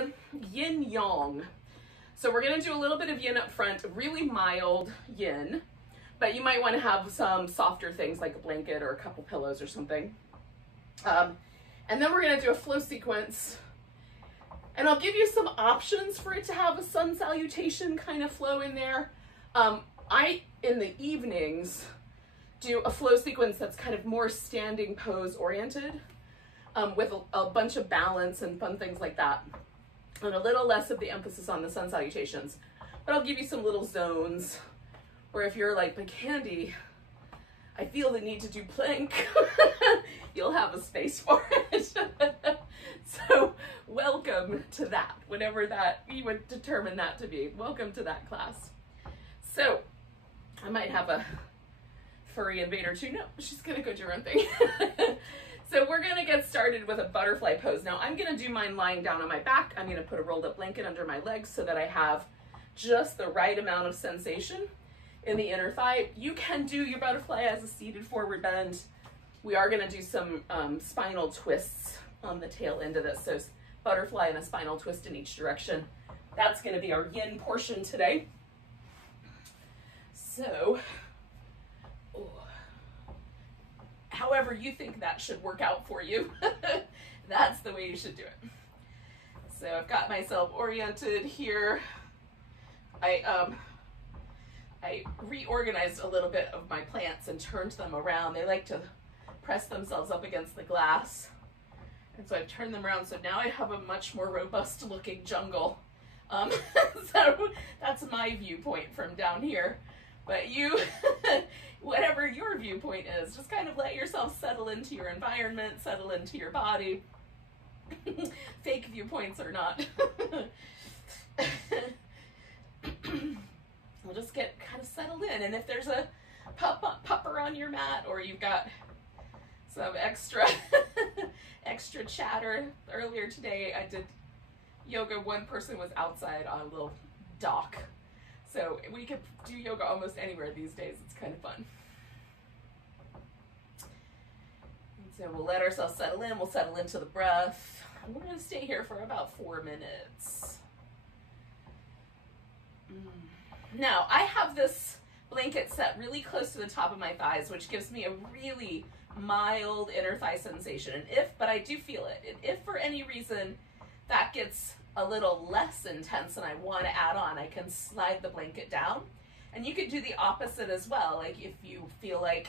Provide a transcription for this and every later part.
a yin yang. So we're gonna do a little bit of yin up front, really mild yin, but you might want to have some softer things like a blanket or a couple pillows or something. And then we're gonna do a flow sequence, and I'll give you some options for it to have a sun salutation kind of flow in there. I, in the evenings, do a flow sequence that's kind of more standing pose oriented, with a bunch of balance and fun things like that, and a little less of the emphasis on the sun salutations. But I'll give you some little zones where if you're like, but Candy, I feel the need to do plank, you'll have a space for it. So welcome to that, whatever that you would determine that to be. Welcome to that class. So I might have a furry invader too. No, she's gonna go do her own thing. So we're gonna get started with a butterfly pose. Now I'm gonna do mine lying down on my back. I'm gonna put a rolled up blanket under my legs so that I have just the right amount of sensation in the inner thigh. You can do your butterfly as a seated forward bend. We are gonna do some spinal twists on the tail end of this. So butterfly and a spinal twist in each direction. That's gonna be our yin portion today. So, however you think that should work out for you, that's the way you should do it. So I've got myself oriented here. I reorganized a little bit of my plants and turned them around. They like to press themselves up against the glass. And so I've turned them around. So now I have a much more robust looking jungle. So that's my viewpoint from down here. But you, whatever your viewpoint is, just kind of let yourself settle into your environment, settle into your body. Fake viewpoints or not. We'll just get kind of settled in. And if there's a pupper on your mat, or you've got some extra chatter. Earlier today I did yoga. One person was outside on a little dock. So we could do yoga almost anywhere these days. It's kind of fun. And so we'll let ourselves settle in. We'll settle into the breath. And we're going to stay here for about 4 minutes. Now, I have this blanket set really close to the top of my thighs, which gives me a really mild inner thigh sensation. But I do feel it. And if for any reason that gets a little less intense and I want to add on, I can slide the blanket down. And you could do the opposite as well. Like if you feel like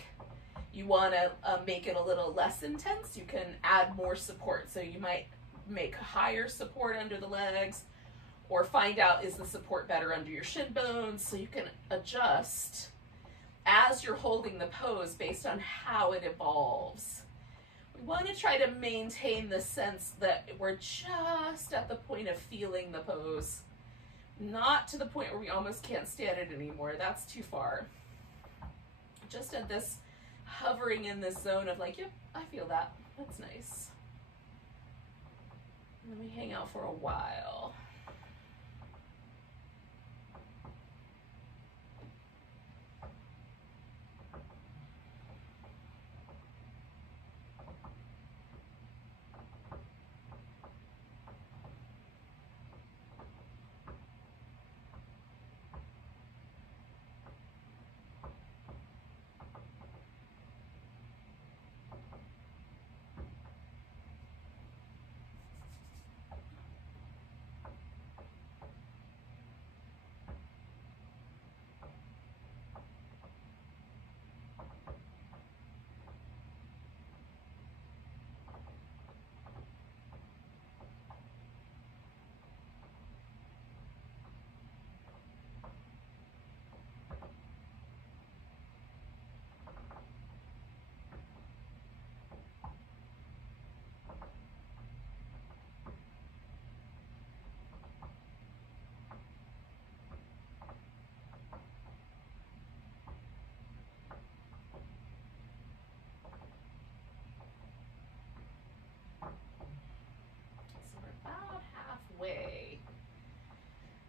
you want to make it a little less intense, you can add more support. So you might make higher support under the legs, or find out, is the support better under your shin bones? So you can adjust as you're holding the pose based on how it evolves. We want to try to maintain the sense that we're just at the point of feeling the pose, not to the point where we almost can't stand it anymore. That's too far. Just at this hovering in this zone of like, yep, I feel that. That's nice. And then we hang out for a while.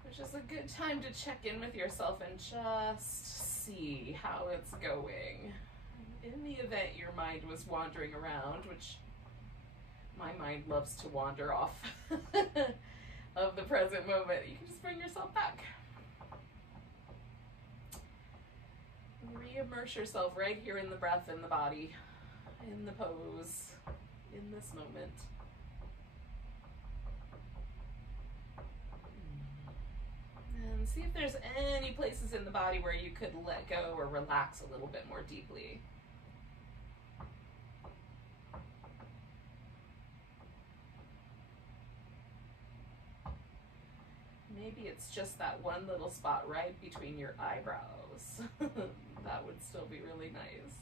Which is a good time to check in with yourself and just see how it's going. In the event your mind was wandering around, which my mind loves to wander off, of the present moment. You can just bring yourself back. Re-immerse yourself right here in the breath, in the body, in the pose, in this moment. And see if there's any places in the body where you could let go or relax a little bit more deeply. Maybe it's just that one little spot right between your eyebrows. That would still be really nice.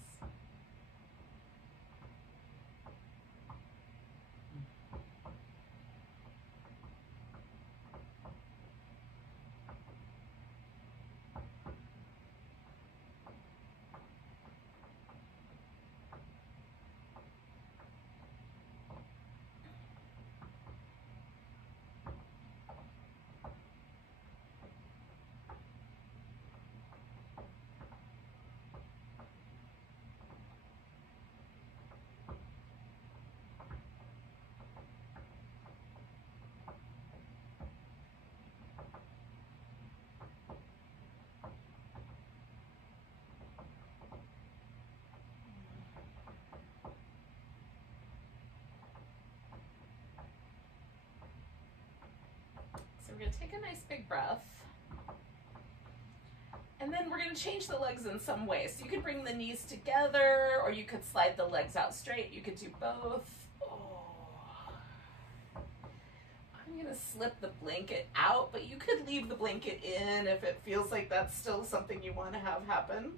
So we're going to take a nice big breath. And then we're going to change the legs in some way. So you could bring the knees together, or you could slide the legs out straight. You could do both. Oh. I'm going to slip the blanket out, but you could leave the blanket in if it feels like that's still something you want to have happen.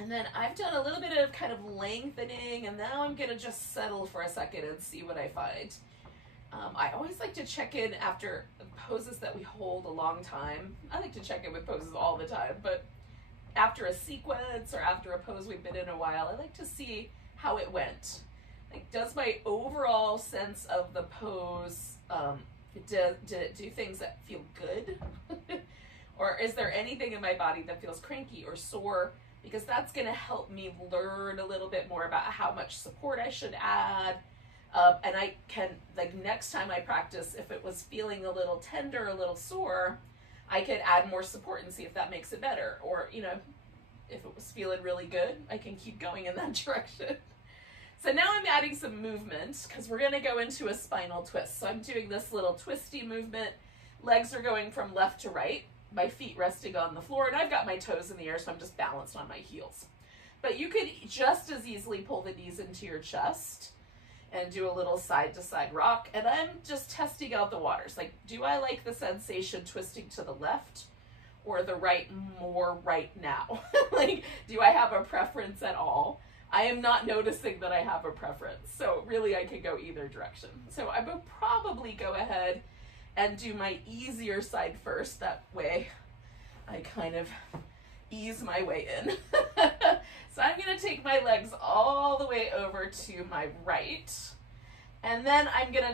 And then I've done a little bit of kind of lengthening, and now I'm going to just settle for a second and see what I find. I always like to check in after poses that we hold a long time. I like to check in with poses all the time, but after a sequence or after a pose we've been in a while, I like to see how it went. Like, does my overall sense of the pose, did it do things that feel good? Or is there anything in my body that feels cranky or sore? Because that's going to help me learn a little bit more about how much support I should add. And I can, like, next time I practice, if it was feeling a little tender, a little sore, I could add more support and see if that makes it better. Or, you know, if it was feeling really good, I can keep going in that direction. So now I'm adding some movement because we're going to go into a spinal twist. So I'm doing this little twisty movement. Legs are going from left to right, my feet resting on the floor, and I've got my toes in the air, so I'm just balanced on my heels. But you could just as easily pull the knees into your chest and do a little side-to-side rock. And I'm just testing out the waters. Like, do I like the sensation twisting to the left or the right more right now? Like, do I have a preference at all? I am not noticing that I have a preference. So really I could go either direction. So I would probably go ahead and do my easier side first. That way I kind of ease my way in. So I'm going to take my legs all the way over to my right, and then I'm going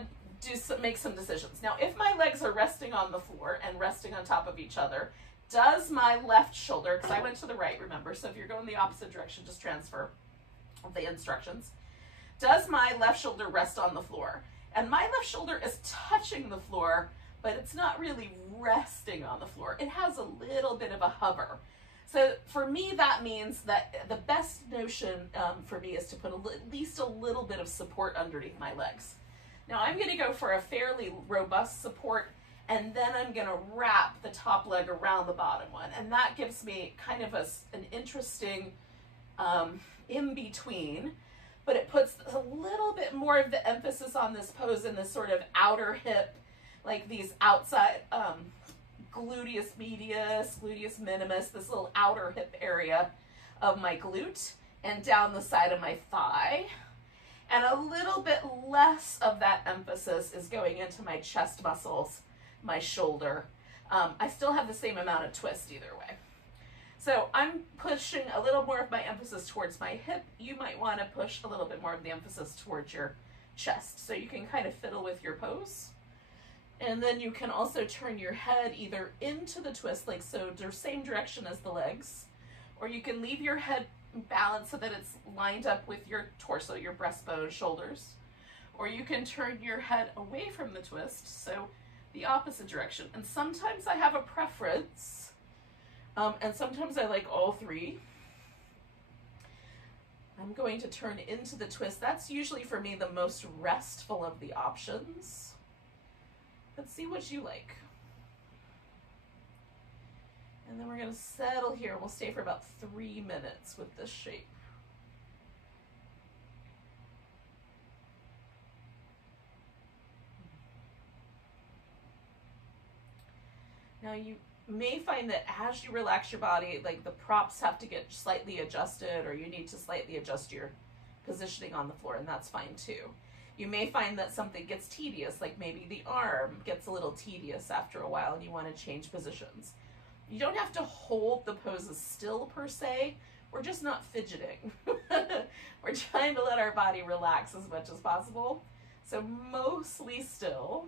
to make some decisions. Now, if my legs are resting on the floor and resting on top of each other, does my left shoulder, because I went to the right, remember, so if you're going the opposite direction, just transfer the instructions. Does my left shoulder rest on the floor? And my left shoulder is touching the floor, but it's not really resting on the floor. It has a little bit of a hover. So for me, that means that the best notion for me is to put at least a little bit of support underneath my legs. Now I'm going to go for a fairly robust support, and then I'm going to wrap the top leg around the bottom one. And that gives me kind of an interesting in-between, but it puts a little bit more of the emphasis on this pose in this sort of outer hip, like these outside gluteus medius, gluteus minimus, this little outer hip area of my glute, and down the side of my thigh. And a little bit less of that emphasis is going into my chest muscles, my shoulder. I still have the same amount of twist either way. So I'm pushing a little more of my emphasis towards my hip. You might want to push a little bit more of the emphasis towards your chest. So you can kind of fiddle with your pose. And then you can also turn your head either into the twist, like so, the same direction as the legs, or you can leave your head balanced so that it's lined up with your torso, your breastbone, shoulders, or you can turn your head away from the twist, so the opposite direction. And sometimes I have a preference, and sometimes I like all three. I'm going to turn into the twist. That's usually for me the most restful of the options. Let's see what you like. And then we're going to settle here. We'll stay for about 3 minutes with this shape. Now you may find that as you relax your body, like the props have to get slightly adjusted, or you need to slightly adjust your positioning on the floor, and that's fine too. You may find that something gets tedious, like maybe the arm gets a little tedious after a while and you want to change positions. You don't have to hold the poses still per se. We're just not fidgeting. We're trying to let our body relax as much as possible. So mostly still,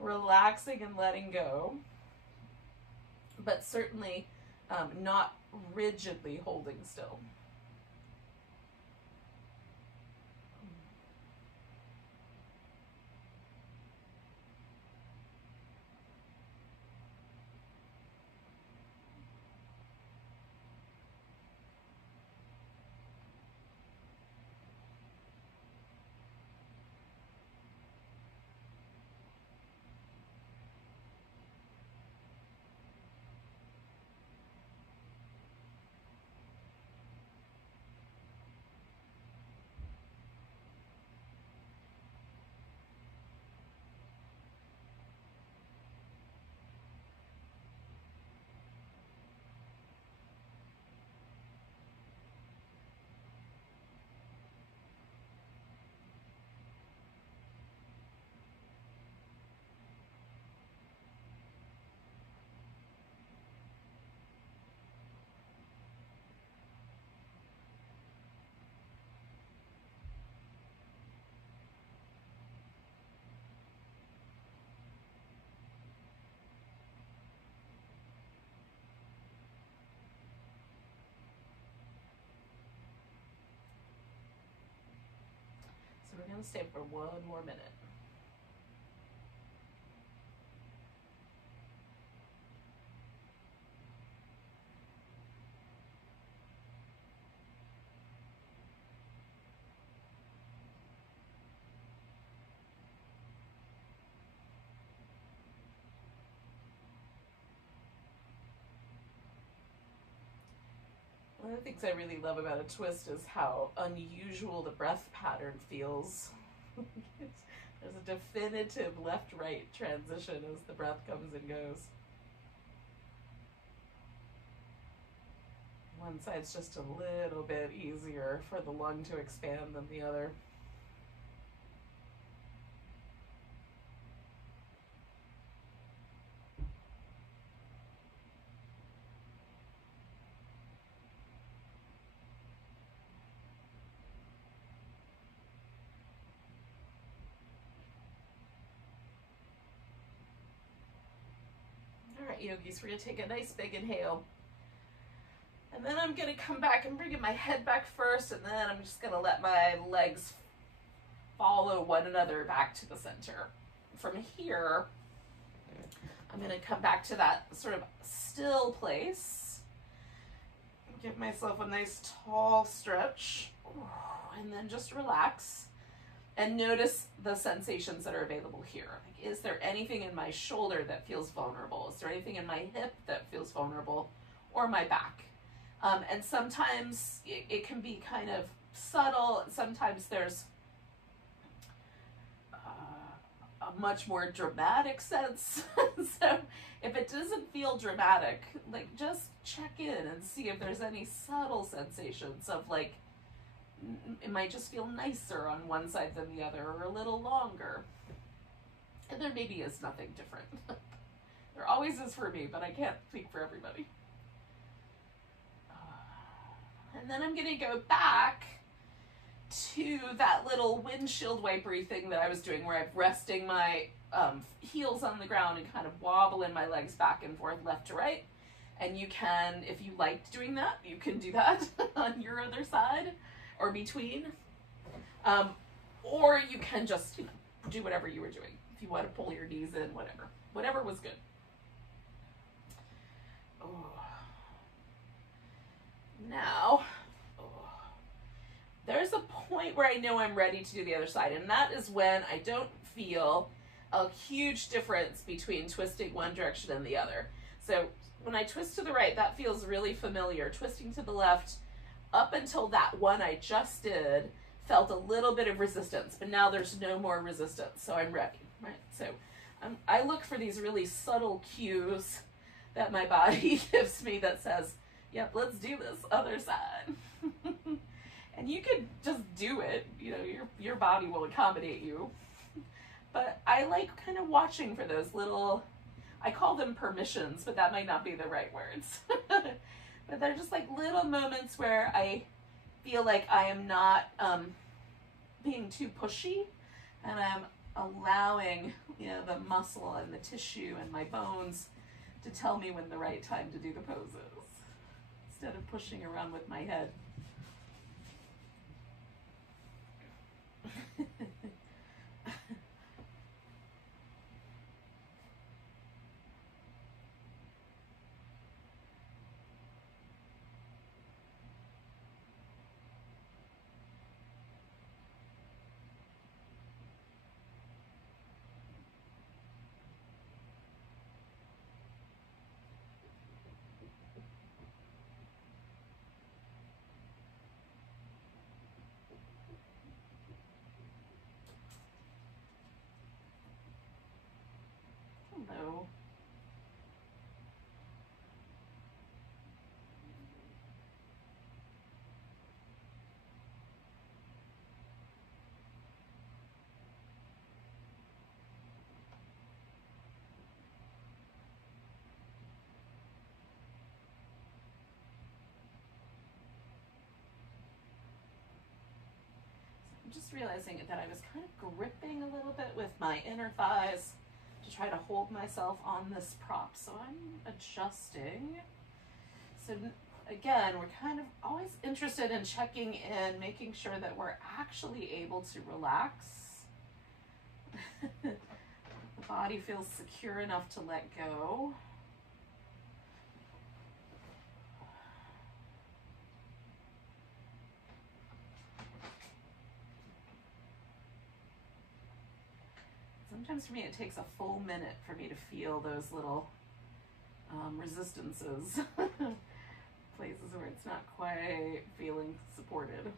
relaxing and letting go, but certainly not rigidly holding still. So we're going to stay for 1 more minute. One of the things I really love about a twist is how unusual the breath pattern feels. There's a definitive left-right transition as the breath comes and goes. One side's just a little bit easier for the lung to expand than the other. Alright, yogis, we're going to take a nice big inhale. And then I'm going to come back and bring my head back first, and then I'm just going to let my legs follow one another back to the center. From here, I'm going to come back to that sort of still place. Give myself a nice tall stretch, and then just relax. And notice the sensations that are available here. Like, is there anything in my shoulder that feels vulnerable? Is there anything in my hip that feels vulnerable? Or my back? And sometimes it can be kind of subtle. Sometimes there's a much more dramatic sense. So if it doesn't feel dramatic, like just check in and see if there's any subtle sensations of like, it might just feel nicer on one side than the other, or a little longer. And there maybe is nothing different. There always is for me, but I can't speak for everybody. And then I'm going to go back to that little windshield wipery thing that I was doing, where I'm resting my heels on the ground and kind of wobbling my legs back and forth left to right. And you can, if you liked doing that, you can do that on your other side or between. Or you can just, do whatever you were doing. If you want to pull your knees in, whatever was good. Oh. Now, there's a point where I know I'm ready to do the other side, and that is when I don't feel a huge difference between twisting one direction and the other. So when I twist to the right, that feels really familiar. Twisting to the left, up until that one I just did, felt a little bit of resistance, but now there's no more resistance, so I'm ready, right? So I look for these really subtle cues that my body gives me that says, yep, let's do this other side. And you can just do it, your body will accommodate you. But I like kind of watching for those little, I call them permissions, but that might not be the right words. But they're just like little moments where I feel like I am not being too pushy, and I'm allowing, the muscle and the tissue and my bones to tell me when the right time to do the poses, instead of pushing around with my head. Hello. I'm just realizing that I was kind of gripping a little bit with my inner thighs to try to hold myself on this prop. So I'm adjusting. So again, we're kind of always interested in checking in, making sure that we're actually able to relax. The body feels secure enough to let go. Sometimes for me it takes a full minute for me to feel those little resistances, places where it's not quite feeling supported.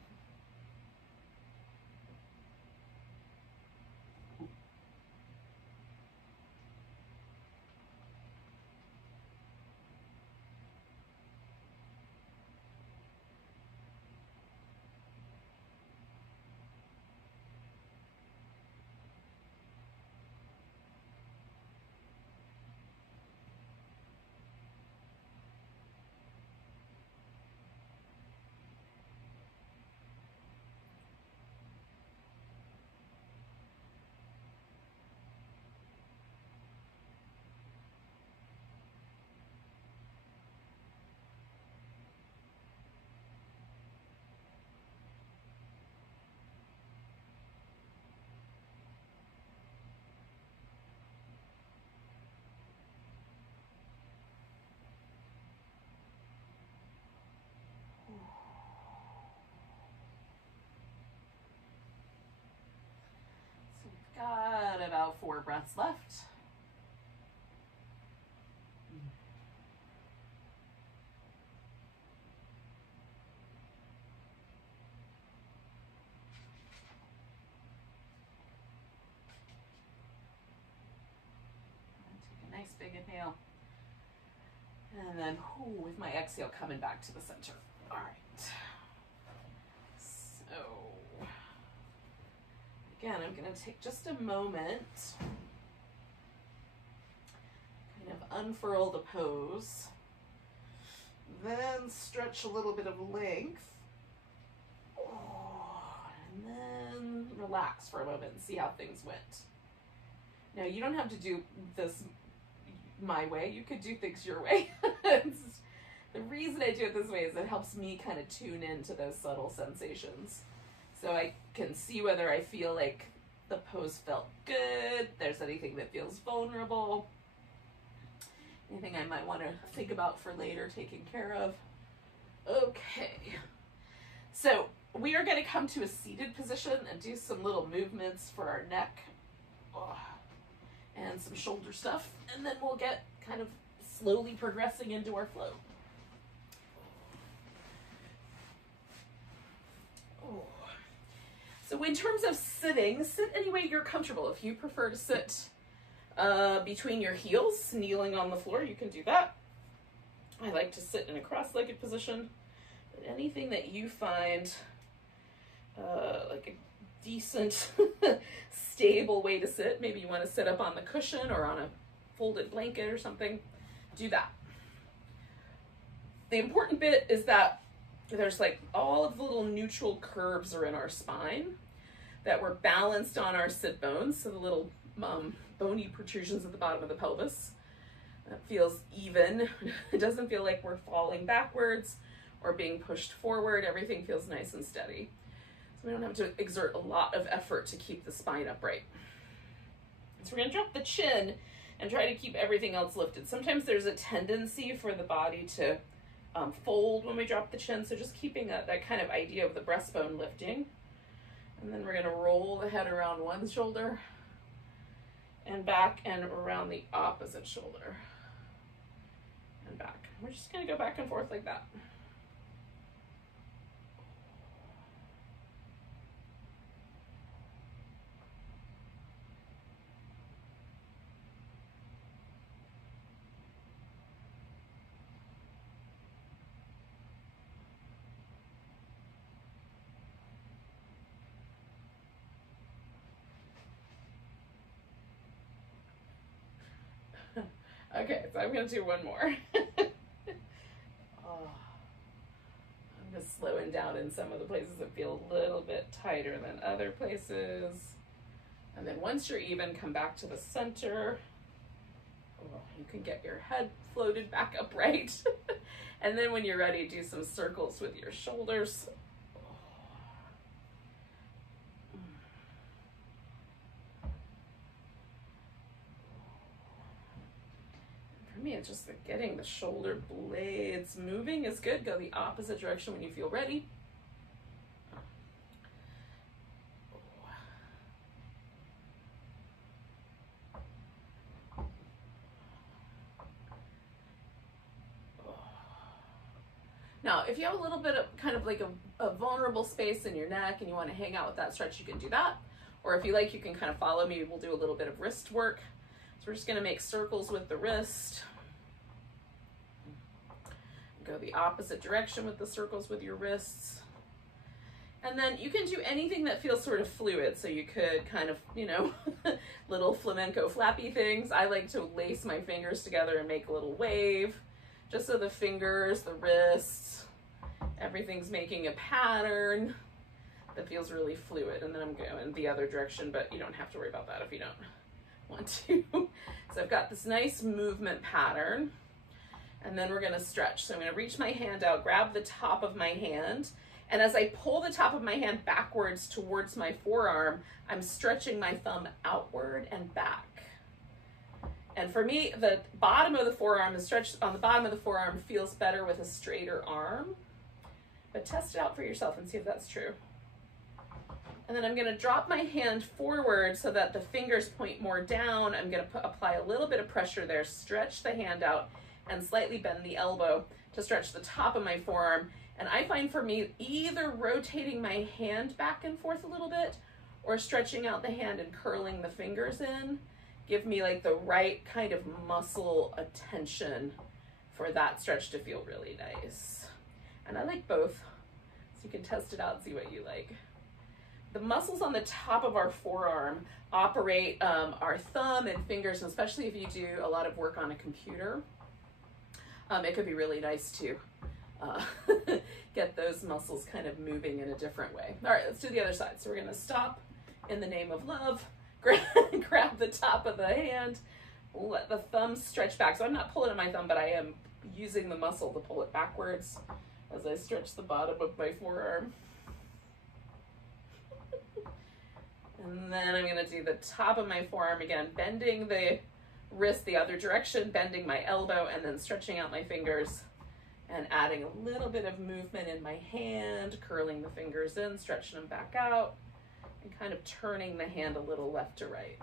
Got about 4 breaths left. Take a nice big inhale. And then with my exhale coming back to the center. All right. So again, I'm going to take just a moment, kind of unfurl the pose, then stretch a little bit of length, and then relax for a moment and see how things went. Now, you don't have to do this my way. You could do things your way. The reason I do it this way is it helps me kind of tune into those subtle sensations. So I can see whether I feel like the pose felt good, there's anything that feels vulnerable, anything I might want to think about for later taking care of. Okay, so we are going to come to a seated position and do some little movements for our neck and some shoulder stuff, and then we'll get kind of slowly progressing into our flow. So in terms of sitting, sit any way you're comfortable. If you prefer to sit between your heels, kneeling on the floor, you can do that. I like to sit in a cross-legged position. But anything that you find like a decent, stable way to sit, maybe you want to sit up on the cushion or on a folded blanket or something, do that. The important bit is that there's like all of the little neutral curves are in our spine, that we're balanced on our sit bones, so the little bony protrusions at the bottom of the pelvis. That feels even. It doesn't feel like we're falling backwards or being pushed forward. Everything feels nice and steady. So we don't have to exert a lot of effort to keep the spine upright. So we're gonna drop the chin and try to keep everything else lifted. Sometimes there's a tendency for the body to fold when we drop the chin, so just keeping that kind of idea of the breastbone lifting. And then we're going to roll the head around one shoulder and back and around the opposite shoulder and back. We're just going to go back and forth like that. Okay, so I'm going to do one more. I'm just slowing down in some of the places that feel a little bit tighter than other places. And then once you're even, come back to the center. You can get your head floated back upright. And then when you're ready, do some circles with your shoulders. For me, it's just like getting the shoulder blades moving is good. Go the opposite direction when you feel ready. Now, if you have a little bit of kind of like a vulnerable space in your neck and you want to hang out with that stretch, you can do that. Or if you like, you can kind of follow me. We'll do a little bit of wrist work. So we're just going to make circles with the wrist. Go the opposite direction with the circles with your wrists. And then you can do anything that feels sort of fluid. So you could kind of, you know, little flamenco flappy things. I like to lace my fingers together and make a little wave. Just so the fingers, the wrists, everything's making a pattern that feels really fluid. And then I'm going the other direction, but you don't have to worry about that if you don't want to. So I've got this nice movement pattern. And then we're going to stretch. So I'm going to reach my hand out, grab the top of my hand. And as I pull the top of my hand backwards towards my forearm, I'm stretching my thumb outward and back. And for me, the bottom of the forearm, the stretch on the bottom of the forearm feels better with a straighter arm. But test it out for yourself and see if that's true. And then I'm going to drop my hand forward so that the fingers point more down. I'm going to apply a little bit of pressure there, stretch the hand out, and slightly bend the elbow to stretch the top of my forearm. And I find for me, either rotating my hand back and forth a little bit or stretching out the hand and curling the fingers in give me like the right kind of muscle attention for that stretch to feel really nice. And I like both, so you can test it out and see what you like. The muscles on the top of our forearm operate our thumb and fingers, and especially if you do a lot of work on a computer, it could be really nice to get those muscles kind of moving in a different way. All right, let's do the other side. So we're gonna stop in the name of love, grab the top of the hand, let the thumb stretch back. So I'm not pulling on my thumb, but I am using the muscle to pull it backwards as I stretch the bottom of my forearm. And then I'm gonna do the top of my forearm again, bending the wrist the other direction, bending my elbow, and then stretching out my fingers and adding a little bit of movement in my hand, curling the fingers in, stretching them back out, and kind of turning the hand a little left to right.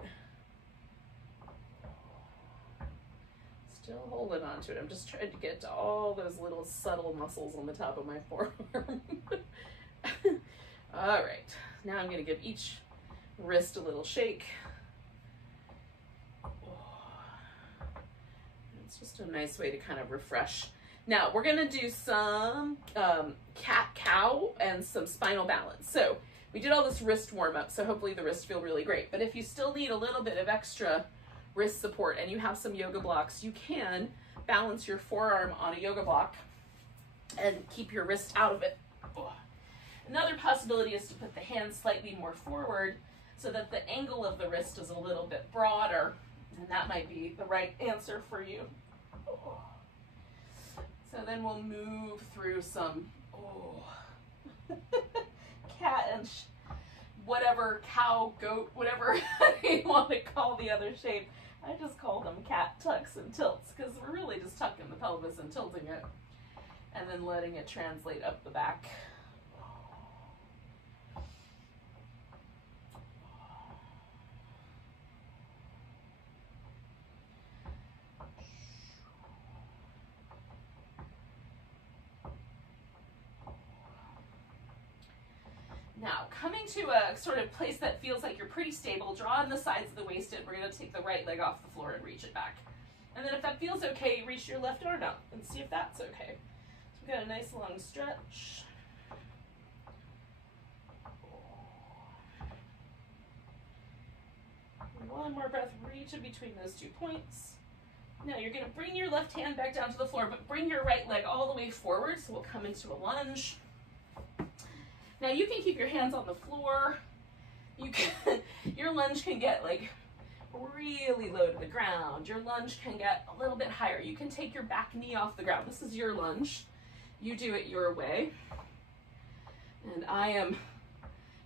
Still holding on to it. I'm just trying to get to all those little subtle muscles on the top of my forearm. All right, now I'm going to give each wrist a little shake. It's just a nice way to kind of refresh. Now we're going to do some cat-cow and some spinal balance. So we did all this wrist warm-up, so hopefully the wrists feel really great. But if you still need a little bit of extra wrist support and you have some yoga blocks, you can balance your forearm on a yoga block and keep your wrist out of it. Another possibility is to put the hand slightly more forward so that the angle of the wrist is a little bit broader, and that might be the right answer for you. So then we'll move through some cat and whatever, cow, goat, whatever you want to call the other shape. I just call them cat tucks and tilts because we're really just tucking the pelvis and tilting it and then letting it translate up the back. Now, coming to a sort of place that feels like you're pretty stable, draw on the sides of the waist in. We're going to take the right leg off the floor and reach it back. And then if that feels okay, reach your left arm out and see if that's okay. So we've got a nice long stretch. One more breath, reach in between those 2 points. Now you're going to bring your left hand back down to the floor, but bring your right leg all the way forward. So we'll come into a lunge. Now you can keep your hands on the floor. You can, your lunge can get like really low to the ground. Your lunge can get a little bit higher. You can take your back knee off the ground. This is your lunge. You do it your way. And I am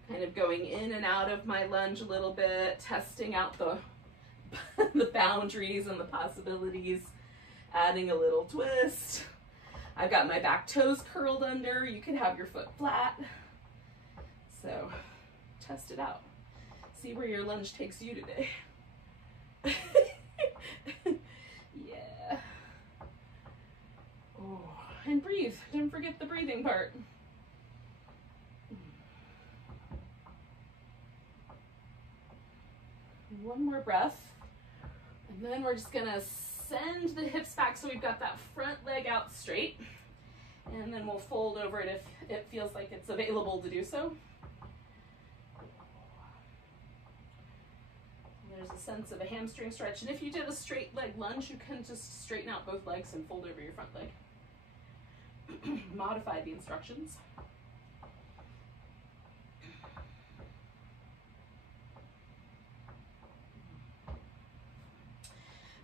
kind of going in and out of my lunge a little bit, testing out the, the boundaries and the possibilities, adding a little twist. I've got my back toes curled under. You can have your foot flat. So test it out. See where your lunge takes you today. Yeah. Oh, and breathe. Don't forget the breathing part. One more breath. And then we're just gonna send the hips back so we've got that front leg out straight. And then we'll fold over it if it feels like it's available to do so. There's a sense of a hamstring stretch. And if you did a straight leg lunge, you can just straighten out both legs and fold over your front leg. Modify the instructions.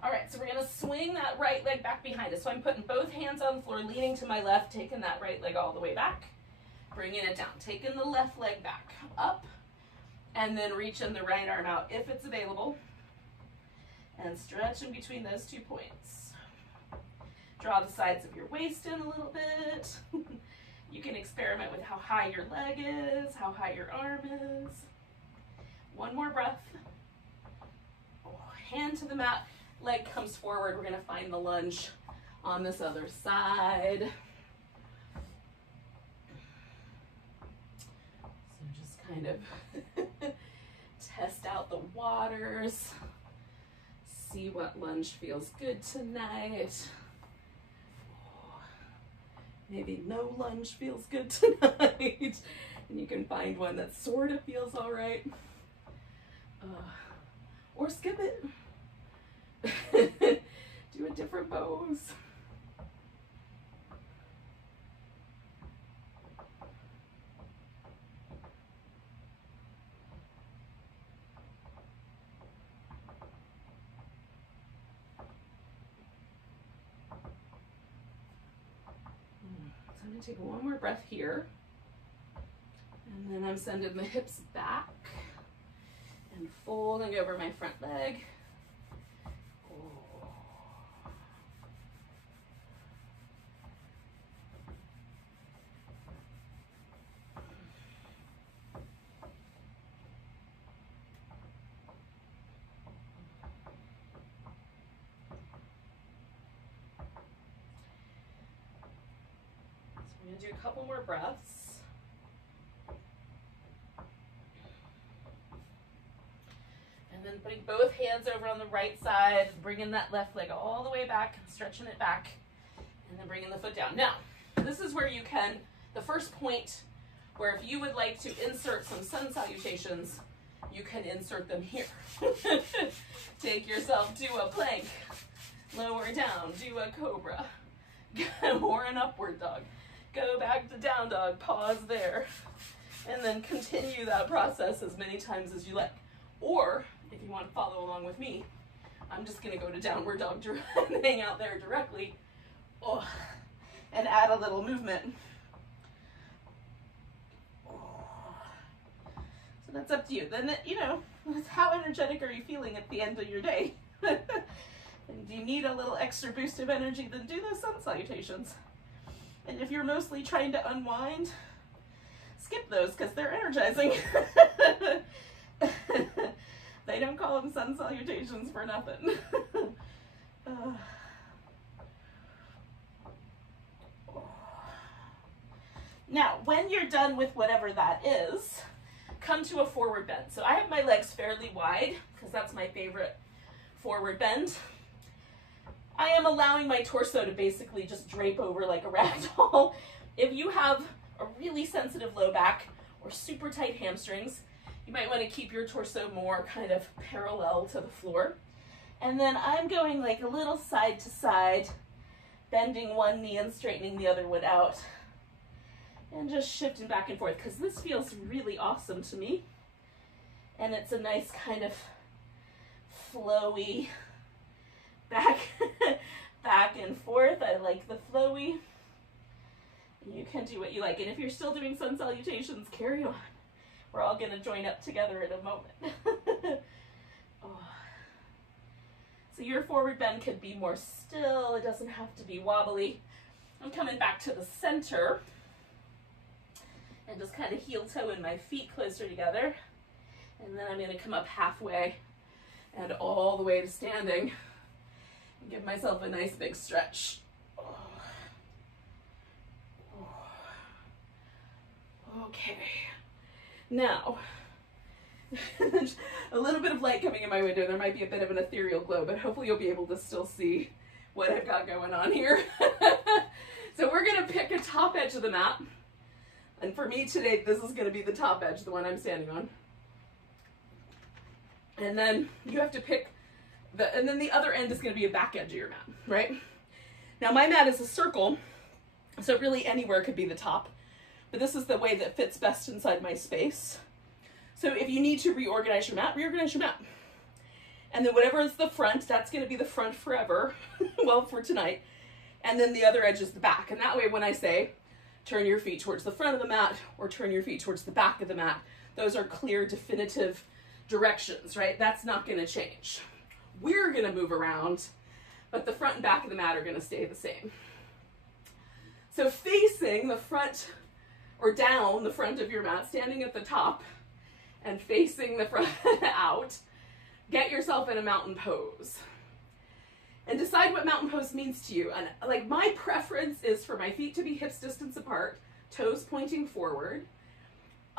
All right, so we're gonna swing that right leg back behind us. So I'm putting both hands on the floor, leaning to my left, taking that right leg all the way back, bringing it down, taking the left leg back, up, and then reaching the right arm out if it's available, and stretching between those 2 points. Draw the sides of your waist in a little bit. You can experiment with how high your leg is, how high your arm is. One more breath. Hand to the mat, leg comes forward. We're gonna find the lunge on this other side. So just kind of test out the waters. See what lunge feels good tonight. Maybe no lunge feels good tonight. And you can find one that sort of feels all right. Or skip it. Do a different pose. So I'm going to take one more breath here. And then I'm sending the hips back. And folding over my front leg. I'm going to do a couple more breaths. And then putting both hands over on the right side, bringing that left leg all the way back, stretching it back, and then bringing the foot down. Now, this is where you can, the first point where if you would like to insert some sun salutations, you can insert them here. Take yourself to a plank, lower down, do a cobra, or an upward dog. Go back to down dog, pause there, and then continue that process as many times as you like. Or, if you want to follow along with me, I'm just going to go to downward dog and hang out there directly, and add a little movement. So that's up to you. Then, you know, how energetic are you feeling at the end of your day? And do you need a little extra boost of energy, then do those sun salutations. And if you're mostly trying to unwind, skip those because they're energizing. They don't call them sun salutations for nothing. Now, when you're done with whatever that is, come to a forward bend. So I have my legs fairly wide because that's my favorite forward bend. I am allowing my torso to basically just drape over like a rag doll. If you have a really sensitive low back or super tight hamstrings, you might want to keep your torso more kind of parallel to the floor. And then I'm going like a little side to side, bending one knee and straightening the other one out. And just shifting back and forth because this feels really awesome to me. And it's a nice kind of flowy back and forth. I like the flowy. You can do what you like. And if you're still doing sun salutations, carry on. We're all going to join up together in a moment. So your forward bend could be more still. It doesn't have to be wobbly. I'm coming back to the center and just kind of heel toe in my feet closer together. And then I'm going to come up halfway and all the way to standing. Give myself a nice big stretch. Okay. Now, a little bit of light coming in my window. There might be a bit of an ethereal glow, but hopefully you'll be able to still see what I've got going on here. So we're going to pick a top edge of the mat. And for me today, this is going to be the top edge, the one I'm standing on. And then you have to pick and then the other end is going to be a back edge of your mat, right? Now my mat is a circle, so really anywhere could be the top, but this is the way that fits best inside my space. So if you need to reorganize your mat, reorganize your mat. And then whatever is the front, that's going to be the front forever, well, for tonight. And then the other edge is the back. And that way when I say, turn your feet towards the front of the mat or turn your feet towards the back of the mat, those are clear, definitive directions, right? That's not going to change. We're going to move around, but the front and back of the mat are going to stay the same. So facing the front or down the front of your mat, standing at the top and facing the front out, get yourself in a mountain pose. And decide what mountain pose means to you. And like my preference is for my feet to be hips distance apart, toes pointing forward,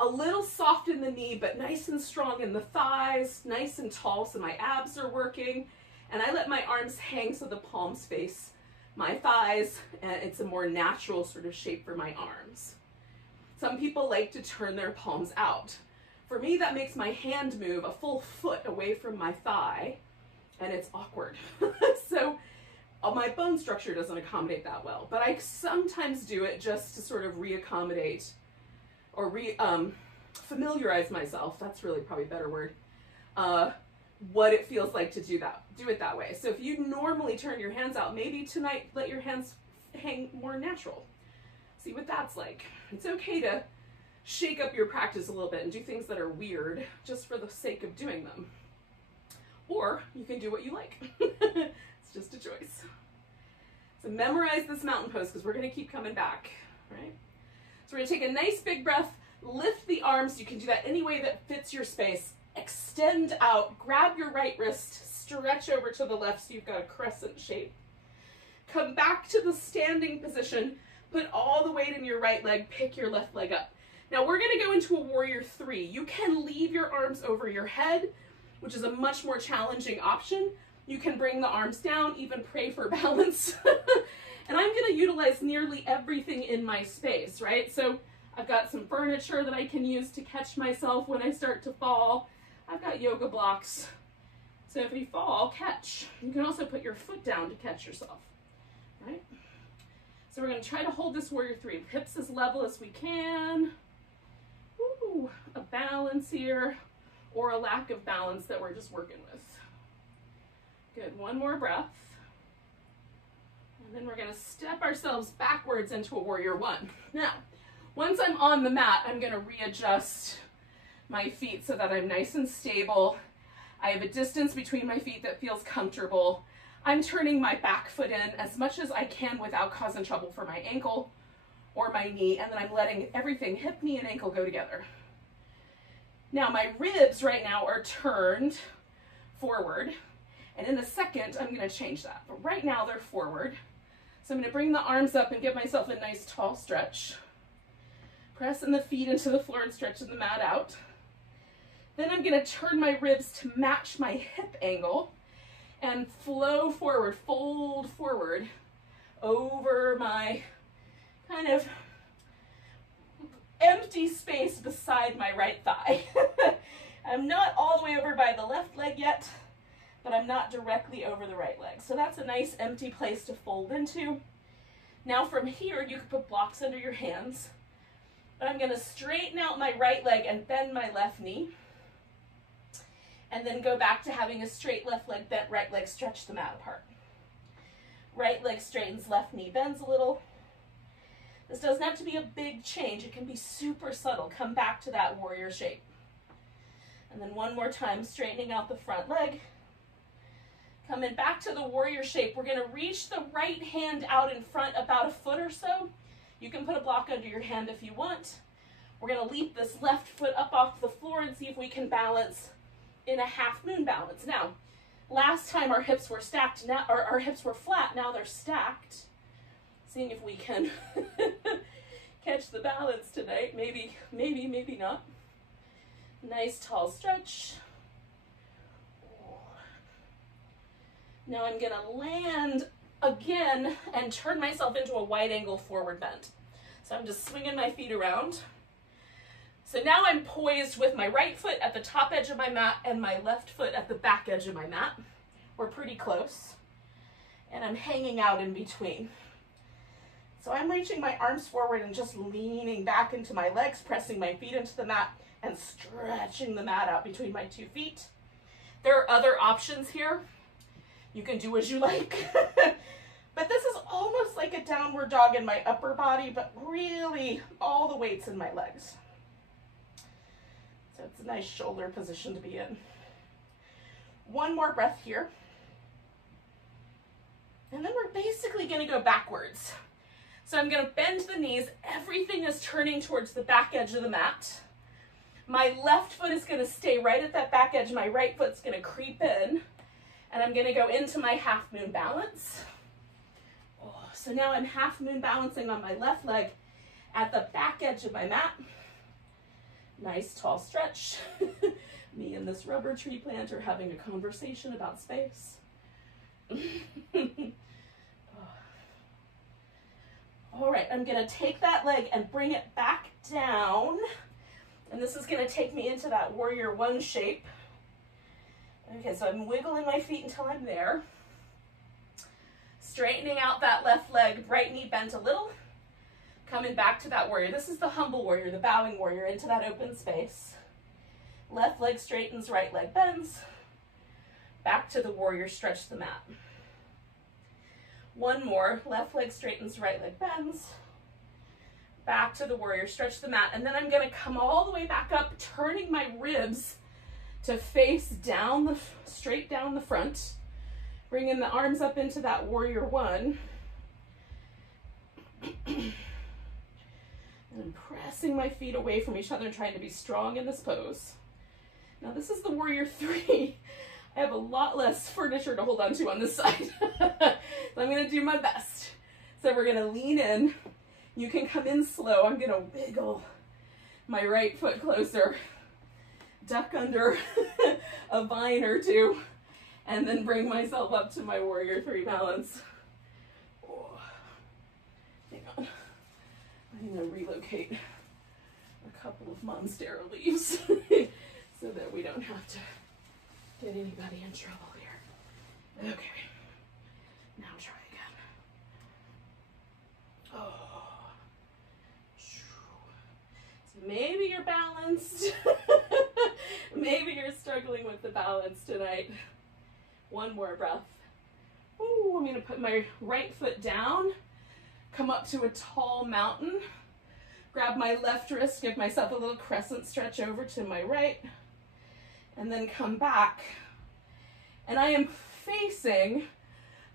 a little soft in the knee, but nice and strong in the thighs, nice and tall so my abs are working. And I let my arms hang so the palms face my thighs, and it's a more natural sort of shape for my arms. Some people like to turn their palms out. For me, that makes my hand move a full foot away from my thigh, and it's awkward. So my bone structure doesn't accommodate that well, but I sometimes do it just to sort of reaccommodate or familiarize myself, that's really probably a better word, what it feels like to do it that way. So if you normally turn your hands out, maybe tonight let your hands hang more natural. See what that's like. It's okay to shake up your practice a little bit and do things that are weird just for the sake of doing them. Or you can do what you like. It's just a choice. So memorize this mountain pose because we're going to keep coming back, right? So we're going to take a nice big breath, lift the arms. You can do that any way that fits your space. Extend out, grab your right wrist, stretch over to the left so you've got a crescent shape. Come back to the standing position, put all the weight in your right leg, pick your left leg up. Now we're going to go into a warrior three. You can leave your arms over your head, which is a much more challenging option. You can bring the arms down, even pray for balance. And I'm going to utilize nearly everything in my space, right? So I've got some furniture that I can use to catch myself when I start to fall. I've got yoga blocks. So if you fall, catch. You can also put your foot down to catch yourself, right? So we're going to try to hold this warrior three. Hips as level as we can. Ooh, a balance here, or a lack of balance that we're just working with. Good, one more breath. And then we're going to step ourselves backwards into a warrior one. Now, once I'm on the mat, I'm going to readjust my feet so that I'm nice and stable. I have a distance between my feet that feels comfortable. I'm turning my back foot in as much as I can without causing trouble for my ankle or my knee, and then I'm letting everything, hip, knee, and ankle go together. Now my ribs right now are turned forward, and in a second I'm going to change that. But right now they're forward. So I'm going to bring the arms up and give myself a nice tall stretch. Pressing the feet into the floor and stretching the mat out. Then I'm going to turn my ribs to match my hip angle and flow forward, fold forward over my kind of empty space beside my right thigh. I'm not all the way over by the left leg yet, but I'm not directly over the right leg. So that's a nice empty place to fold into. Now from here, you can put blocks under your hands, but I'm going to straighten out my right leg and bend my left knee, and then go back to having a straight left leg, bent right leg, stretch the mat apart. Right leg straightens, left knee bends a little. This doesn't have to be a big change. It can be super subtle. Come back to that warrior shape. And then one more time, straightening out the front leg. Coming back to the warrior shape, we're going to reach the right hand out in front about a foot or so. You can put a block under your hand if you want. We're going to leap this left foot up off the floor and see if we can balance in a half moon balance. Now, last time our hips were stacked, now our hips were flat, now they're stacked. Seeing if we can catch the balance tonight. Maybe, maybe not. Nice tall stretch. Now I'm going to land again and turn myself into a wide angle forward bend. So I'm just swinging my feet around. So now I'm poised with my right foot at the top edge of my mat and my left foot at the back edge of my mat. We're pretty close. And I'm hanging out in between. So I'm reaching my arms forward and just leaning back into my legs, pressing my feet into the mat and stretching the mat out between my 2 feet. There are other options here. You can do as you like. But this is almost like a downward dog in my upper body, but really all the weight's in my legs. So it's a nice shoulder position to be in. One more breath here. And then we're basically going to go backwards. So I'm going to bend the knees. Everything is turning towards the back edge of the mat. My left foot is going to stay right at that back edge. My right foot's going to creep in. And I'm going to go into my half moon balance. Oh, so now I'm half moon balancing on my left leg at the back edge of my mat. Nice tall stretch. Me and this rubber tree plant are having a conversation about space. All right, I'm going to take that leg and bring it back down. And this is going to take me into that warrior one shape. Okay, so I'm wiggling my feet until I'm there. Straightening out that left leg, right knee bent a little. Coming back to that warrior. This is the humble warrior, the bowing warrior, into that open space. Left leg straightens, right leg bends. Back to the warrior, stretch the mat. One more, left leg straightens, right leg bends. back to the warrior, stretch the mat, and then I'm gonna come all the way back up, turning my ribs to face down, straight down the front, bringing the arms up into that warrior one. And I'm pressing my feet away from each other and trying to be strong in this pose. Now this is the warrior three. I have a lot less furniture to hold on to on this side. So I'm gonna do my best. So we're gonna lean in. You can come in slow. I'm gonna wiggle my right foot closer, duck under a vine or two, and then bring myself up to my warrior three balance. Oh. Hang on. I'm gonna relocate a couple of monstera leaves so that we don't have to get anybody in trouble here. Okay. Now try again. Oh. So maybe you're balanced. Maybe you're struggling with the balance tonight. One more breath. Ooh, I'm gonna put my right foot down, come up to a tall mountain, grab my left wrist, give myself a little crescent stretch over to my right, and then come back. And I am facing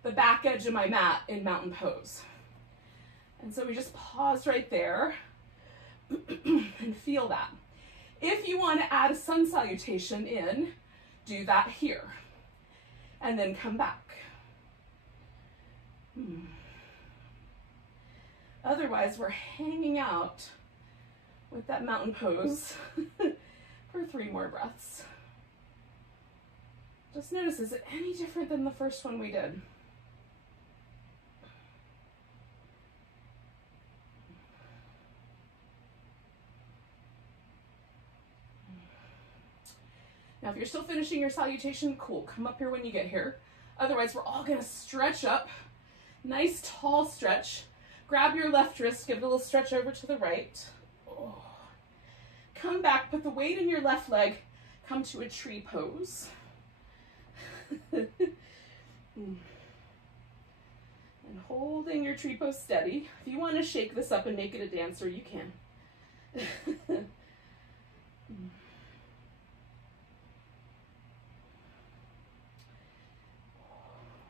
the back edge of my mat in mountain pose. And so we just pause right there and feel that. If you want to add a sun salutation in, do that here. And then come back. Otherwise, we're hanging out with that mountain pose for 3 more breaths. Just notice, is it any different than the first one we did? Now, if you're still finishing your salutation, cool, come up here when you get here. Otherwise, we're all gonna stretch up. Nice tall stretch. Grab your left wrist, give it a little stretch over to the right. Oh. Come back, put the weight in your left leg, come to a tree pose. And holding your tree pose steady. If you want to shake this up and make it a dancer, you can.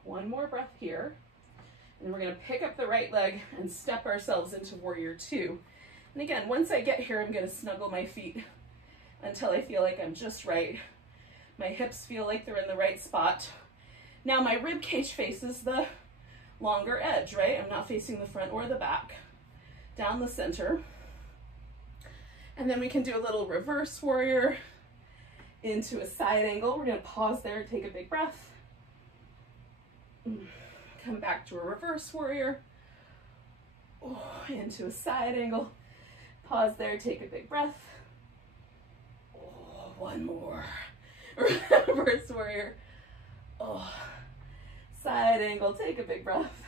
One more breath here. And we're going to pick up the right leg and step ourselves into warrior two. And again, once I get here, I'm going to snuggle my feet until I feel like I'm just right. My hips feel like they're in the right spot. Now my rib cage faces the longer edge, right? I'm not facing the front or the back. Down the center. And then we can do a little reverse warrior into a side angle. We're going to pause there, take a big breath. Come back to a reverse warrior. Oh, into a side angle. Pause there, take a big breath. Oh, one more. Reverse warrior. Oh, side angle, take a big breath.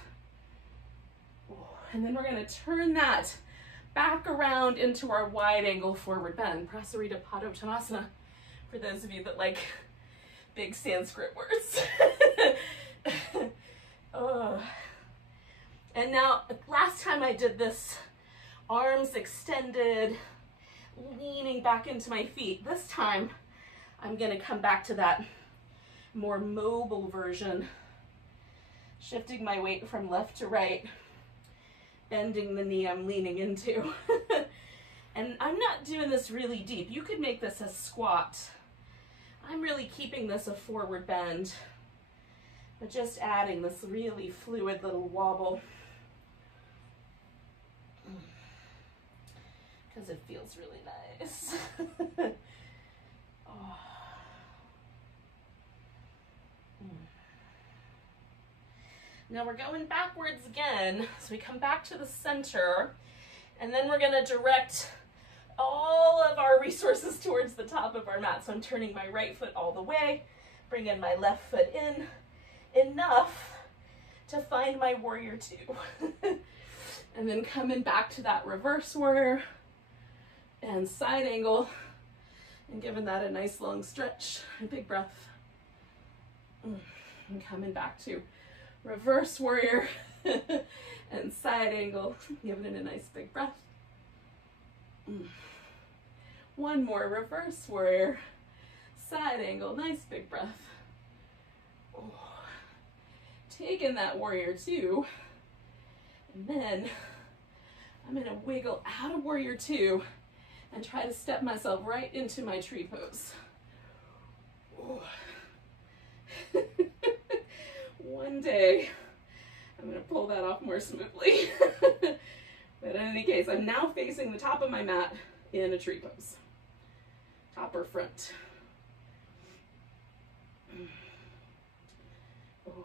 Oh, and then we're going to turn that back around into our wide angle forward bend. Prasarita Padottanasana, for those of you that like big Sanskrit words. Oh. And now, last time I did this, arms extended, leaning back into my feet. This time, I'm going to come back to that more mobile version, shifting my weight from left to right, bending the knee I'm leaning into. And I'm not doing this really deep. You could make this a squat. I'm really keeping this a forward bend, but just adding this really fluid little wobble because it feels really nice. Oh. Now we're going backwards again. So we come back to the center, and then we're going to direct all of our resources towards the top of our mat. So I'm turning my right foot all the way, bringing my left foot in, enough to find my warrior two. And then coming back to that reverse warrior and side angle, and giving that a nice long stretch, a big breath. And coming back to reverse warrior and side angle, giving it a nice big breath. One more, reverse warrior. Side angle, nice big breath. Oh. Take in that warrior two. And then I'm gonna wiggle out of warrior two and try to step myself right into my tree pose. Oh. One day, I'm gonna pull that off more smoothly. But in any case, I'm now facing the top of my mat in a tree pose. Top or front. Oh,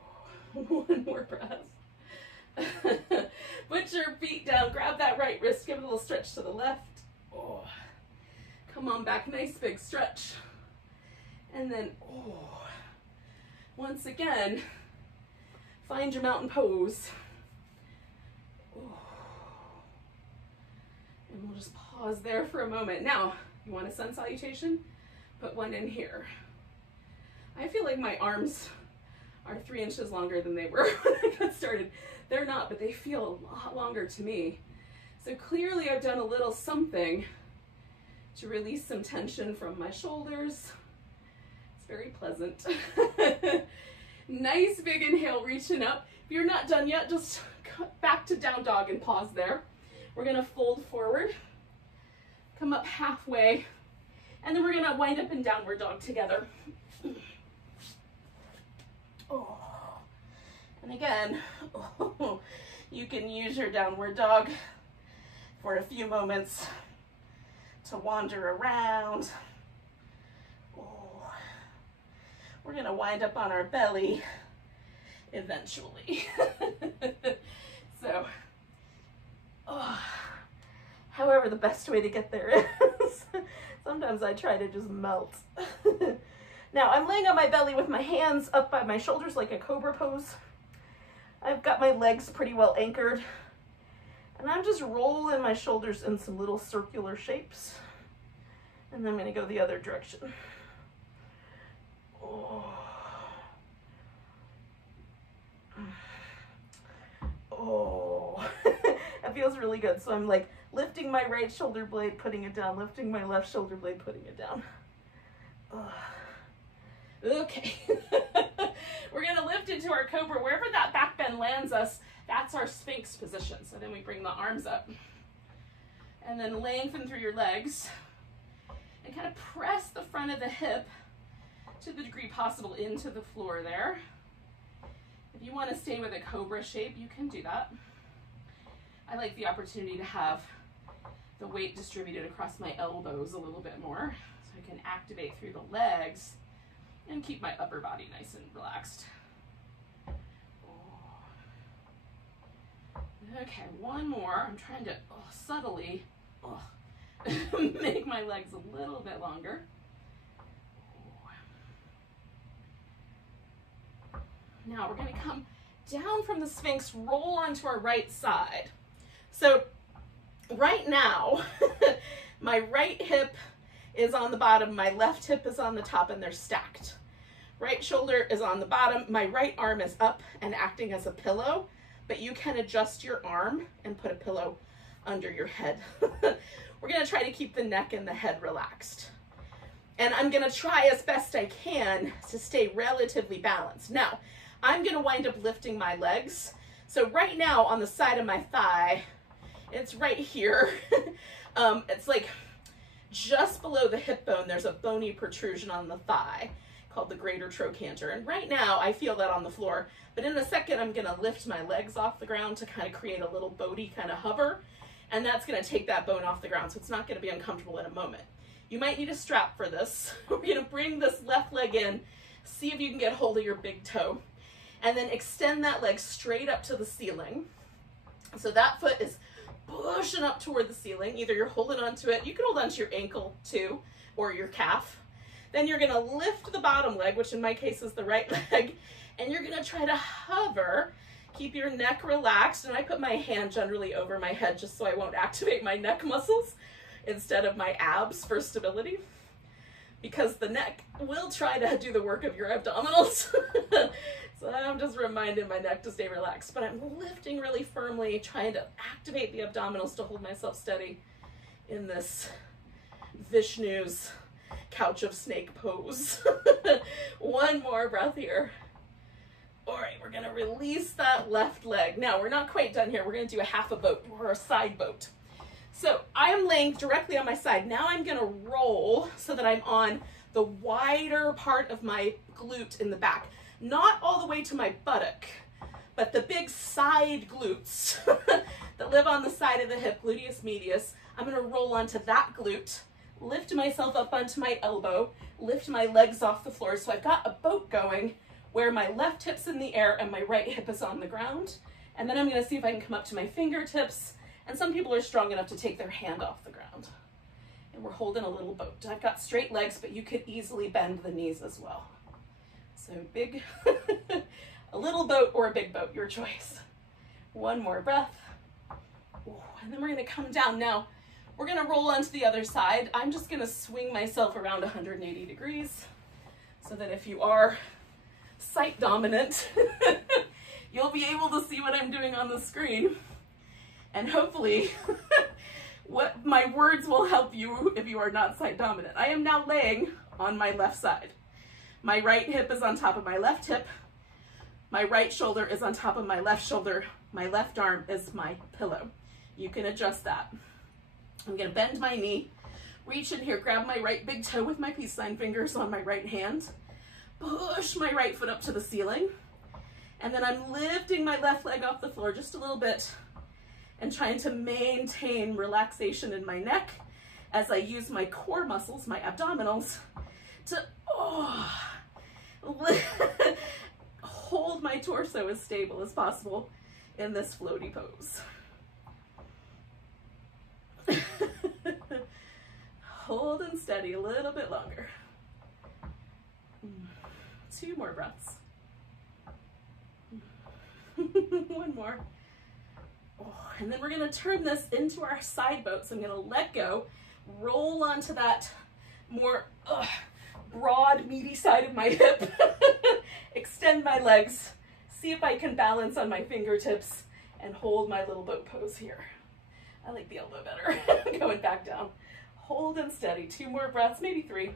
one more breath. Put your feet down, grab that right wrist, give it a little stretch to the left. Oh, come on back, nice big stretch. And then, oh, once again, find your mountain pose. Oh. And we'll just pause there for a moment. Now, you want a sun salutation? Put one in here. I feel like my arms are 3 inches longer than they were when I got started. They're not, but they feel a lot longer to me. So clearly I've done a little something to release some tension from my shoulders. It's very pleasant. Nice big inhale, reaching up. If you're not done yet, just cut back to down dog and pause there. We're gonna fold forward, come up halfway, and then we're gonna wind up in downward dog together. Oh. And again, oh, you can use your downward dog for a few moments to wander around. Oh. We're gonna wind up on our belly eventually. So, oh, however the best way to get there is. Sometimes I try to just melt. Now I'm laying on my belly with my hands up by my shoulders like a cobra pose. I've got my legs pretty well anchored. And I'm just rolling my shoulders in some little circular shapes. And then I'm gonna go the other direction. Oh. Oh. That feels really good. So I'm like lifting my right shoulder blade, putting it down, lifting my left shoulder blade, putting it down. Okay. We're gonna lift into our cobra. Wherever that back bend lands us, that's our Sphinx position. So then we bring the arms up and then lengthen through your legs and kind of press the front of the hip to the degree possible into the floor there. If you want to stay with a cobra shape, you can do that. I like the opportunity to have the weight distributed across my elbows a little bit more so I can activate through the legs and keep my upper body nice and relaxed. Okay, one more. I'm trying to subtly make my legs a little bit longer. Now we're going to come down from the Sphinx, roll onto our right side. So right now, my right hip is on the bottom, my left hip is on the top, and they're stacked. Right shoulder is on the bottom, my right arm is up and acting as a pillow, but you can adjust your arm and put a pillow under your head. We're gonna try to keep the neck and the head relaxed. And I'm gonna try as best I can to stay relatively balanced. Now, I'm gonna wind up lifting my legs. So right now on the side of my thigh, it's right here. It's like just below the hip bone, there's a bony protrusion on the thigh called the greater trochanter. And right now I feel that on the floor, but in a second I'm gonna lift my legs off the ground to kind of create a little boaty kind of hover. And that's gonna take that bone off the ground. So it's not gonna be uncomfortable in a moment. You might need a strap for this. We're gonna bring this left leg in, see if you can get hold of your big toe, and then extend that leg straight up to the ceiling. So that foot is pushing up toward the ceiling. Either you're holding onto it, you can hold onto your ankle too, or your calf. Then you're gonna lift the bottom leg, which in my case is the right leg, and you're gonna try to hover, keep your neck relaxed, and I put my hand generally over my head just so I won't activate my neck muscles instead of my abs for stability, because the neck will try to do the work of your abdominals. So I'm just reminding my neck to stay relaxed, but I'm lifting really firmly, trying to activate the abdominals to hold myself steady in this Vishnu's couch of snake pose. One more breath here. All right, we're gonna release that left leg. Now, we're not quite done here. We're gonna do a half a boat or a side boat. So I am laying directly on my side. Now I'm gonna roll so that I'm on the wider part of my glute in the back. Not all the way to my buttock, but the big side glutes that live on the side of the hip, gluteus medius. I'm gonna roll onto that glute, lift myself up onto my elbow, lift my legs off the floor. So I've got a boat going where my left hip's in the air and my right hip is on the ground. And then I'm gonna see if I can come up to my fingertips. And some people are strong enough to take their hand off the ground. And we're holding a little boat. I've got straight legs, but you could easily bend the knees as well. So big, a little boat or a big boat, your choice. One more breath. And then we're gonna come down. Now, we're gonna roll onto the other side. I'm just gonna swing myself around 180 degrees so that if you are sight dominant, you'll be able to see what I'm doing on the screen. And hopefully, what my words will help you if you are not sight dominant. I am now laying on my left side. My right hip is on top of my left hip. My right shoulder is on top of my left shoulder. My left arm is my pillow. You can adjust that. I'm gonna bend my knee, reach in here, grab my right big toe with my peace sign fingers on my right hand, push my right foot up to the ceiling, and then I'm lifting my left leg off the floor just a little bit and trying to maintain relaxation in my neck as I use my core muscles, my abdominals, to hold my torso as stable as possible in this floaty pose. Hold and steady a little bit longer. 2 more breaths. One more. And then we're gonna turn this into our side boat. So I'm gonna let go, roll onto that more broad, meaty side of my hip, extend my legs, see if I can balance on my fingertips and hold my little boat pose here. I like the elbow better. Going back down. Hold and steady. 2 more breaths, maybe 3.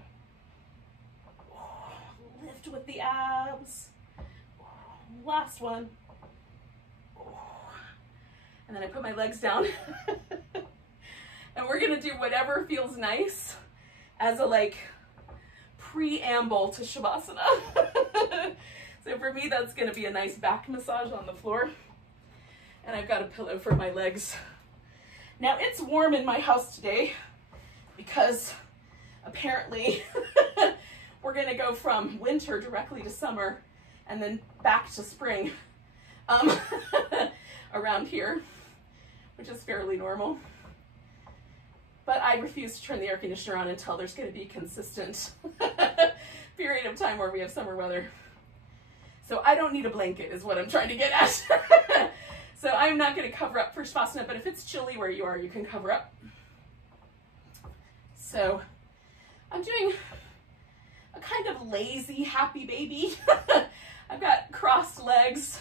Lift with the abs. Last one. And then I put my legs down. And we're gonna do whatever feels nice as a preamble to Shavasana. So for me, that's gonna be a nice back massage on the floor. And I've got a pillow for my legs. Now it's warm in my house today because apparently we're gonna go from winter directly to summer and then back to spring around here, which is fairly normal. But I refuse to turn the air conditioner on until there's gonna be a consistent period of time where we have summer weather. So I don't need a blanket is what I'm trying to get at. So I'm not gonna cover up for Shavasana, but if it's chilly where you are, you can cover up. So I'm doing a kind of lazy, happy baby. I've got crossed legs.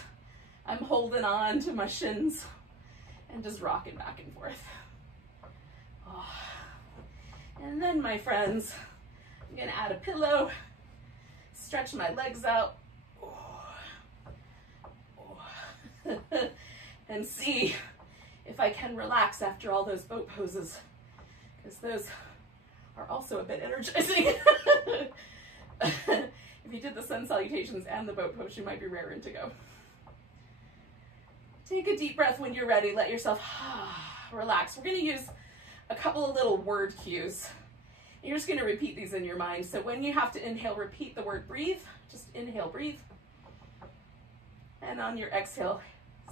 I'm holding on to my shins and just rocking back and forth. Oh. And then, my friends, I'm gonna add a pillow, stretch my legs out, and see if I can relax after all those boat poses, because those are also a bit energizing. If you did the sun salutations and the boat pose, you might be raring to go. Take a deep breath when you're ready. Let yourself relax. We're going to use a couple of little word cues. You're just going to repeat these in your mind. So when you have to inhale, repeat the word breathe. Just inhale, breathe. And on your exhale,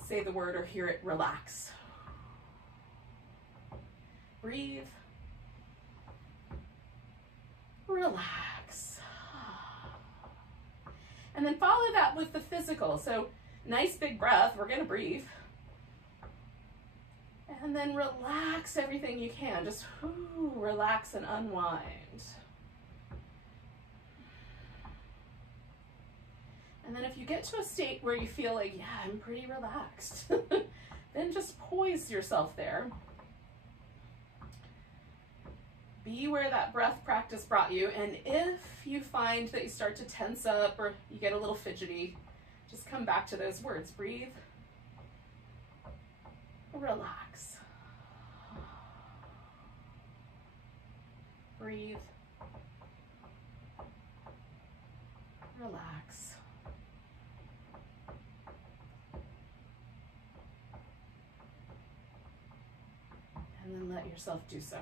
say the word or hear it, relax. Breathe. Relax. And then follow that with the physical. So nice big breath, we're gonna breathe. And then relax everything you can. Just relax and unwind. And then if you get to a state where you feel like, yeah, I'm pretty relaxed, then just poise yourself there. Be where that breath practice brought you, and if you find that you start to tense up or you get a little fidgety, just come back to those words. Breathe, relax. Breathe, relax. And then let yourself do so.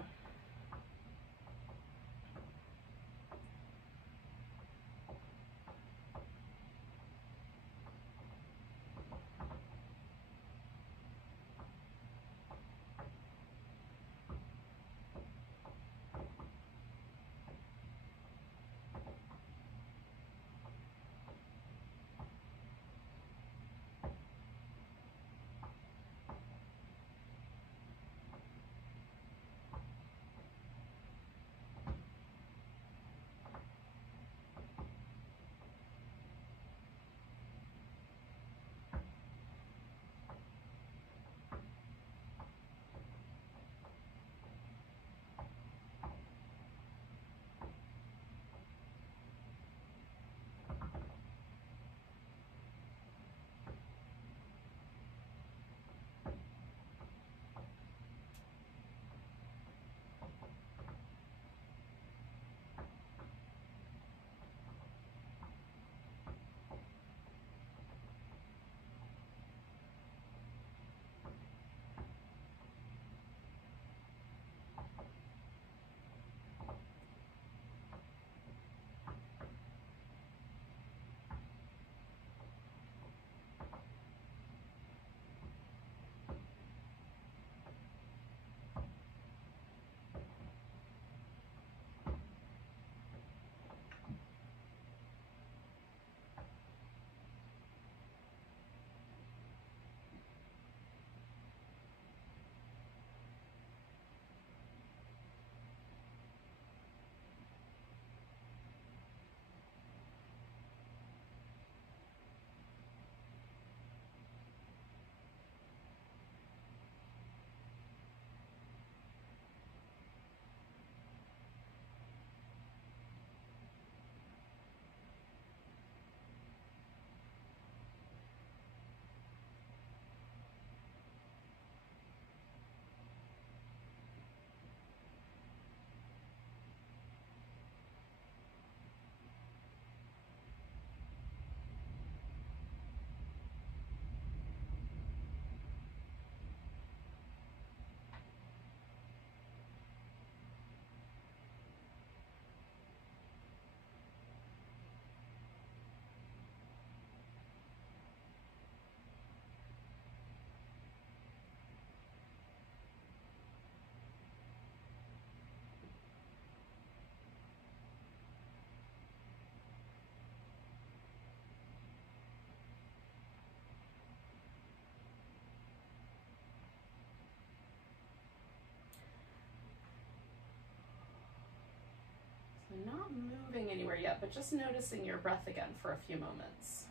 Not moving anywhere yet, but just noticing your breath again for a few moments.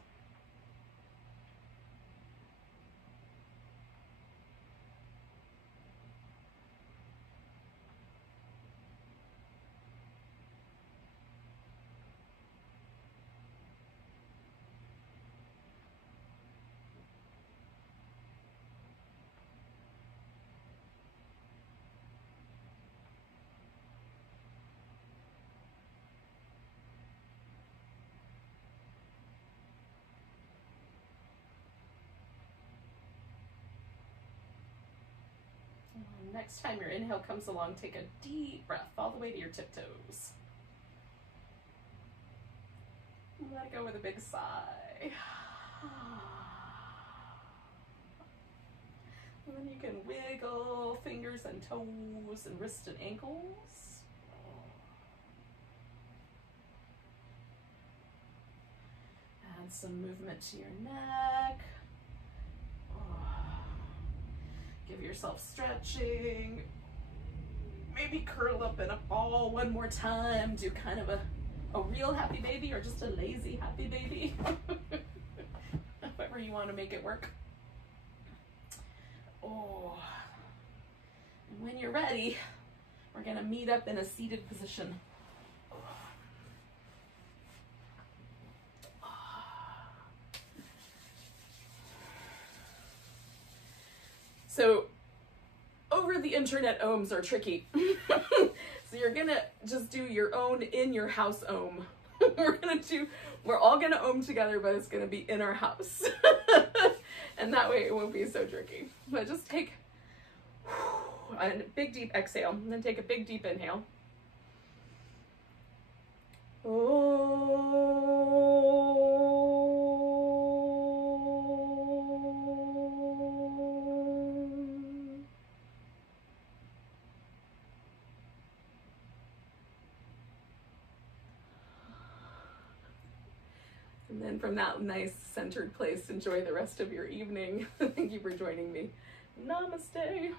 Next time your inhale comes along, take a deep breath all the way to your tiptoes. Let it go with a big sigh. And then you can wiggle fingers and toes and wrists and ankles. Add some movement to your neck. Give yourself stretching. Maybe curl up in a ball one more time. Do kind of a real happy baby or just a lazy happy baby. However you want to make it work. Oh. And when you're ready, We're gonna meet up in a seated position. So over the internet ohms are tricky. So you're gonna just do your own in your house ohm. We're all gonna ohm together, but it's gonna be in our house. And that way it won't be so tricky. But just take a big deep exhale, and then take a big deep inhale. And then from that nice centered place, enjoy the rest of your evening. Thank you for joining me. Namaste.